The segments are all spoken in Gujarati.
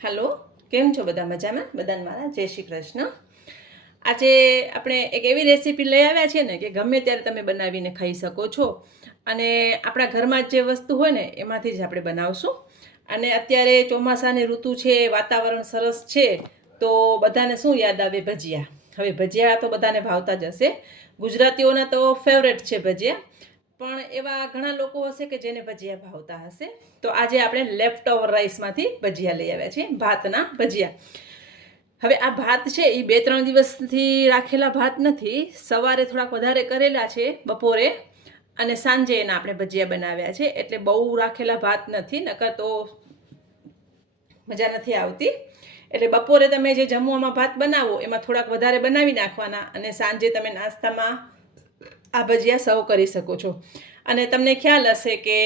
हेलो केम छो बधा मजामां बधाने मारा जय श्री कृष्ण। આજે આપણે એક એવી રેસીપી લઈ આવ્યા છે ને કે ગમે ત્યારે તમે બનાવીને ખાઈ શકો છો અને આપણા ઘરમાં જે વસ્તુ હોય ને એમાંથી જ આપણે બનાવશું। અને અત્યારે ચોમાસાની ઋતુ છે, વાતાવરણ સરસ છે, તો બધાને શું યાદ આવે? ભજીયા। હવે ભજીયા તો બધાને ભાવતા જ હશે, ગુજરાતીઓના તો ફેવરેટ છે ભજીયા, પણ એવા ઘણા લોકો હશે કે જેને ભજીયા ભાવતા હશે। તો આજે આપણે લેફ્ટ ઓવર રાઈસમાંથી ભજીયા લઈ આવ્યા છીએ, ભાતના ભજીયા। હવે આ ભાત છે એ 2-3 દિવસથી રાખેલા ભાત નથી, સવારે થોડાક વધારે કરેલા છે બપોરે, અને સાંજે એના આપણે ભજીયા બનાવ્યા છે, એટલે બહુ રાખેલા ભાત નથી, નકર તો મજા નથી આવતી। એટલે બપોરે તમે જે જમવામાં ભાત બનાવો એમાં થોડાક વધારે બનાવી નાખવાના, અને સાંજે તમે નાસ્તામાં આ ભજીયા સર્વ કરી શકો છો। અને તમને ખ્યાલ હશે કે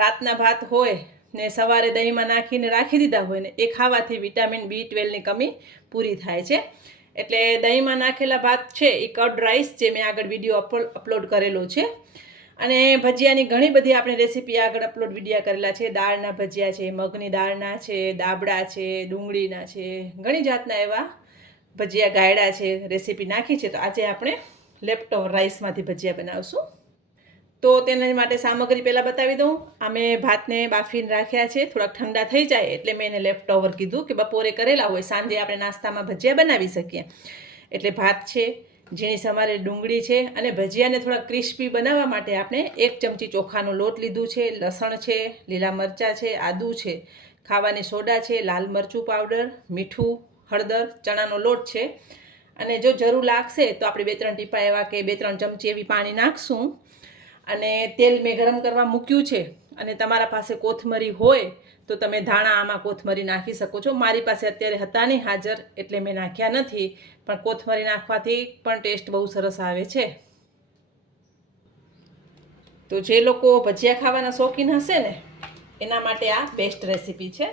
રાતના ભાત હોય ને સવારે દહીંમાં નાખીને રાખી દીધા હોય ને, એ ખાવાથી વિટામિન B12ની કમી પૂરી થાય છે। એટલે દહીંમાં નાખેલા ભાત છે એ કર્ડ રાઈસ, જે મેં આગળ વિડીયો અપલોડ કરેલો છે। અને ભજીયાની ઘણી બધી આપણે રેસીપી આગળ અપલોડ વિડીયા કરેલા છે। દાળના ભજીયા છે, મગની દાળના છે, દાબડા છે, ડુંગળીના છે, ઘણી જાતના એવા ભજીયા ગાયડા છે, રેસીપી નાખી છે। તો આજે આપણે લેફ્ટ ઓવર રાઈસમાંથી ભજીયા બનાવશું। તો તેના માટે સામગ્રી પહેલાં બતાવી દઉં। આ મેં ભાતને બાફીને રાખ્યા છે, થોડાક ઠંડા થઈ જાય એટલે મેં એને લેફ્ટ ઓવર કીધું, કે બપોરે કરેલા હોય સાંજે આપણે નાસ્તામાં ભજીયા બનાવી શકીએ। એટલે ભાત છે, ઝીણી સમારેલી ડુંગળી છે, અને ભજીયાને થોડા ક્રિસ્પી બનાવવા માટે આપણે 1 ચમચી ચોખાનો લોટ લીધું છે, લસણ છે, લીલા મરચાં છે, આદું છે, ખાવાની સોડા છે, લાલ મરચું પાવડર, મીઠું, હળદર, ચણાનો લોટ છે। અને જો જરૂર લાગશે તો આપણે 2-3 ટીપા એવા કે 2-3 ચમચી એવી પાણી નાખશું। અને તેલ મેં ગરમ કરવા મૂક્યું છે, અને તમારા પાસે કોથમરી હોય તો તમે ધાણા આમાં કોથમરી નાખી શકો છો। મારી પાસે અત્યારે હતા નહીં હાજર એટલે મેં નાખ્યા નથી, પણ કોથમરી નાખવાથી પણ ટેસ્ટ બહુ સરસ આવે છે। તો જે લોકો ભજીયા ખાવાના શોખીન હશે ને એના માટે આ બેસ્ટ રેસીપી છે।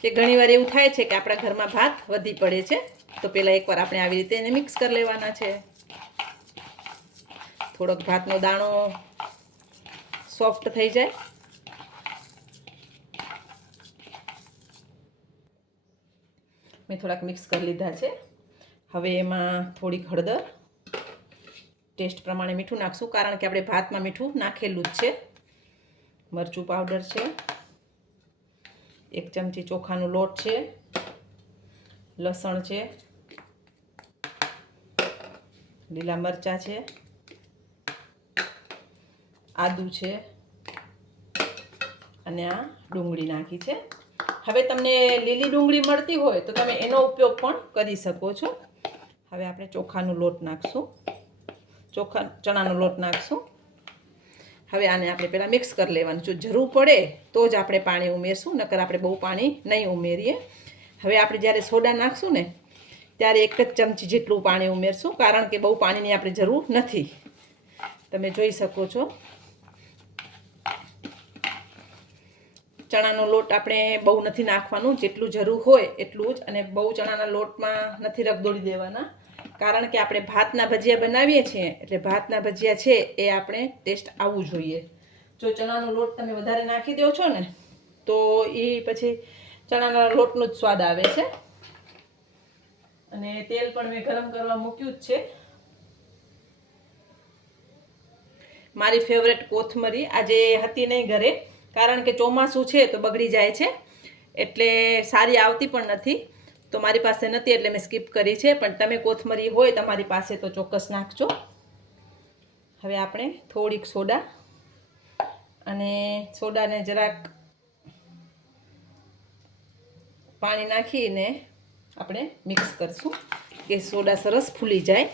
કે ઘણીવાર એવું થાય છે કે આપણા ઘરમાં ભાત વધી પડે છે, તો પહેલાં એકવાર આપણે આવી રીતે એને મિક્સ કરી લેવાના છે। થોડોક ભાતનો દાણો સોફ્ટ થઈ જાય, મેં થોડાક મિક્સ કરી લીધા છે। હવે એમાં થોડીક હળદર, ટેસ્ટ પ્રમાણે મીઠું નાખશું, કારણ કે આપણે ભાતમાં મીઠું નાખેલું જ છે। મરચું પાવડર છે, 1 ચમચી ચોખાનો લોટ છે, લસણ છે, લીલા મરચાં છે, આદું છે, અને આ ડુંગળી નાખી છે। હવે તમને લીલી ડુંગળી મળતી હોય તો તમે એનો ઉપયોગ પણ કરી શકો છો। હવે આપણે ચોખાનો લોટ નાખશું, ચણાનો લોટ નાખશું। હવે આને આપણે પહેલાં મિક્સ કરી લેવાનું, જો જરૂર પડે તો જ આપણે પાણી ઉમેરશું, નકર આપણે બહુ પાણી નહીં ઉમેરીએ। હવે આપણે જ્યારે સોડા નાખશું ને ત્યારે 1 જ ચમચી જેટલું પાણી ઉમેરશું, કારણ કે બહુ પાણીની આપણે જરૂર નથી। તમે જોઈ શકો છો ચણાનો લોટ આપણે બહુ નથી નાખવાનું, જેટલું જરૂર હોય એટલું જ। અને બહુ ચણાના લોટમાં નથી રગદોળી દેવાના, કારણ કે આપણે ભાતના ભજીયા બનાવીએ છીએ, એટલે ભાતના ભજીયા છે એ આપણે ટેસ્ટ આવવું જોઈએ। જો ચણાનો લોટ તમે વધારે નાખી દો છો ને તો એ પછી ચણાના લોટનો જ સ્વાદ આવે છે। અને તેલ પણ મેં ગરમ કરવા મૂક્યું જ છે। મારી ફેવરેટ કોથમરી આજે હતી નહીં ઘરે, કારણ કે ચોમાસું છે તો બગડી જાય છે, એટલે સારી આવતી પણ નથી, તો મારી પાસે નથી એટલે મેં સ્કીપ કરી છે। પણ તમે કોથમરી હોય તમારી પાસે તો ચોક્કસ નાખજો। હવે આપણે થોડીક સોડા, અને સોડાને જરાક પાણી નાખીને આપણે મિક્સ કરીશું, કે સોડા સરસ ફૂલી જાય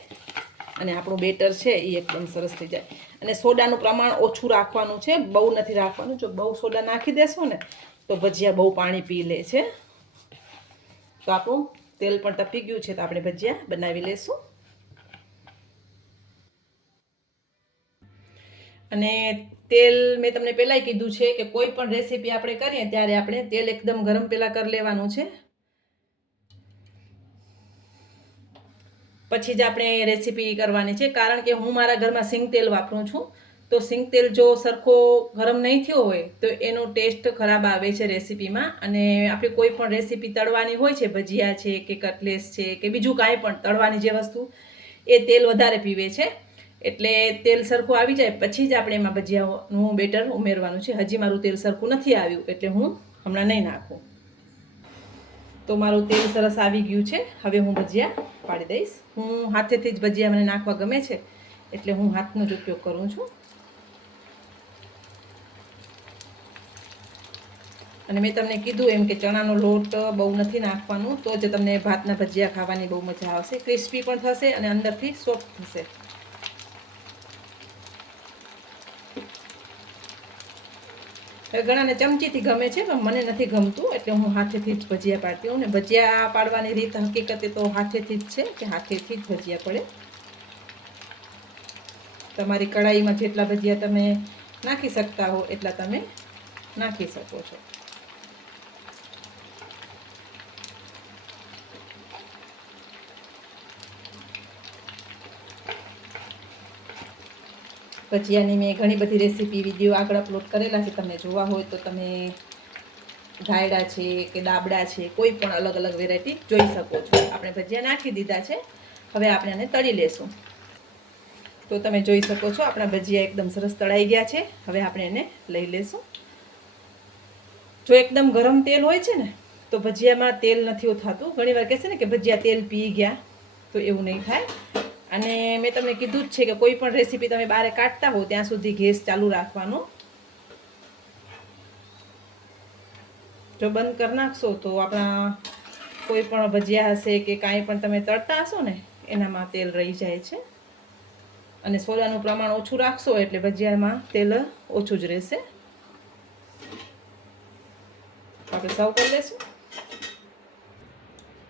અને આપણું બેટર છે એ એકદમ સરસ થઈ જાય। અને સોડાનું પ્રમાણ ઓછું રાખવાનું છે, બહુ નથી રાખવાનું। જો બહુ સોડા નાખી દેશો ને તો ભજીયા બહુ પાણી પી લે છે। તો આપણું તેલ પણ તપી ગયું છે, તો આપણે ભજીયા બનાવી લેશું। અને તેલ મેં તમને પહેલાંય કીધું છે કે કોઈ પણ રેસીપી આપણે કરીએ ત્યારે આપણે તેલ એકદમ ગરમ પહેલાં કરી લેવાનું છે, પછી જ આપણે રેસીપી કરવાની છે। કારણ કે હું મારા ઘરમાં સિંગ તેલ વાપરું છું, તો તો સિંગ તેલ જો સરખો ગરમ નહીં થયો હોય તો એનો ટેસ્ટ ખરાબ આવે છે રેસીપીમાં. અને આપણે કોઈ પણ રેસીપી તળવાની હોય છે, ભજીયા છે કે કટલેસ છે કે બીજું કાંઈ પણ તળવાની જે વસ્તુ, એ તેલ વધારે પીવે છે. એટલે તેલ સરખું આવી જાય પછી જ આપણે એમાં ભજીયાનું બેટર ઉમેરવાનું છે. હજી મારું તેલ સરખું નથી આવ્યું એટલે હું હમણાં નહીં નાખું. તો મારું તેલ સરસ આવી ગયું છે. હવે હું ભજીયા પાડી દઈશ. હું હાથેથી જ ભજીયા મને નાખવા ગમે છે એટલે હું હાથનો જ ઉપયોગ કરું છું. અને મેં તમને કીધું એમ કે ચણાનો લોટ બહુ નથી નાખવાનું, તો જ તમને ભાતના ભજીયા ખાવાની બહુ મજા આવશે. ક્રિસ્પી પણ થશે અને અંદરથી સોફ્ટ થશે. હવે ઘણાને ચમચીથી ગમે છે પણ મને નથી ગમતું એટલે હું હાથેથી જ ભજીયા પાડતી હોઉં. ને ભજીયા પાડવાની રીત હકીકતે તો હાથેથી જ છે કે હાથેથી જ ભજીયા પડે. તમારી કઢાઈમાં જેટલા ભજીયા તમે નાખી શકતા હો એટલા તમે નાખી શકો છો. ભજીયાની મેં ઘણી બધી રેસીપી વિડીયો આગળ અપલોડ કરેલા છે. તમને જોવા હોય તો તમે ગાયડા છે કે દાબડા છે, કોઈ પણ અલગ અલગ વેરાયટી જોઈ શકો છો. આપણે ભજીયા નાખી દીધા છે. હવે આપણે આને તળી લેશું. તો તમે જોઈ શકો છો આપણા ભજીયા એકદમ સરસ તળાઈ ગયા છે. હવે આપણે એને લઈ લેશું. જો એકદમ ગરમ તેલ હોય છે ને તો ભજીયામાં તેલ નથી થતું. ઘણીવાર કહેશે ને કે ભજીયા તેલ પી ગયા, તો એવું નહીં થાય. અને મેં તમને કીધું જ છે કે કોઈ પણ રેસીપી તમે બહાર કાઢતા હો ત્યાં સુધી ગેસ ચાલુ રાખવાનો. જો બંધ કરી નાખશો તો આપણા કોઈ પણ ભજીયા હશે કે કાંઈ પણ તમે તળતા હશો ને એનામાં તેલ રહી જાય છે. અને સોડાનું પ્રમાણ ઓછું રાખશો એટલે ભજીયામાં તેલ ઓછું જ રહેશે. આપણે સર્વ કરી લઈશું.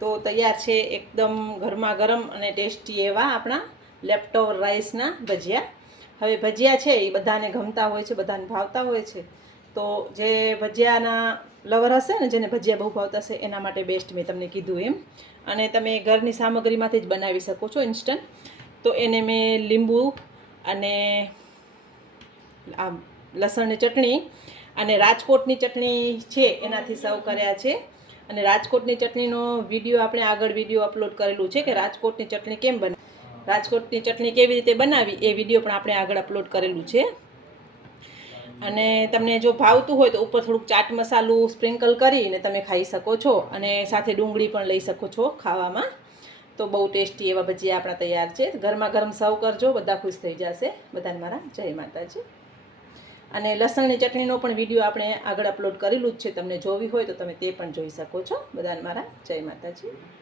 તો તૈયાર છે એકદમ ગરમા ગરમ અને ટેસ્ટી એવા આપણા લેફ્ટઓવર રાઈસના ભજીયા. હવે ભજીયા છે એ બધાને ગમતા હોય છે, બધાને ભાવતા હોય છે. તો જે ભજીયાના લવર હશે ને, જેને ભજીયા બહુ ભાવતા હશે, એના માટે બેસ્ટ મેં તમને કીધું એમ. અને તમે ઘરની સામગ્રીમાંથી જ બનાવી શકો છો ઇન્સ્ટન્ટ. તો એને મેં લીંબુ અને આ લસણની ચટણી અને રાજકોટની ચટણી છે એનાથી સર્વ કર્યા છે. અને રાજકોટની ચટણીનો વિડીયો આપણે આગળ વિડીયો અપલોડ કરેલું છે કે રાજકોટની ચટણી કેમ બને, રાજકોટની ચટણી કેવી રીતે બનાવી, એ વિડીયો પણ આપણે આગળ અપલોડ કરેલું છે. અને તમને જો ભાવતું હોય તો ઉપર થોડુંક ચાટ મસાલું સ્પ્રિંકલ કરીને તમે ખાઈ શકો છો. અને સાથે ડુંગળી પણ લઈ શકો છો ખાવામાં. તો બહુ ટેસ્ટી એવા ભજીયા આપણા તૈયાર છે. ગરમા ગરમ સર્વ કરજો, બધા ખુશ થઈ જશે. બધાને મારા જય માતાજી. અને લસણની ચટણીનો પણ વિડીયો આપણે આગળ અપલોડ કરેલું જ છે. તમને જોવી હોય તો તમે તે પણ જોઈ શકો છો. બધાને મારા જય માતાજી.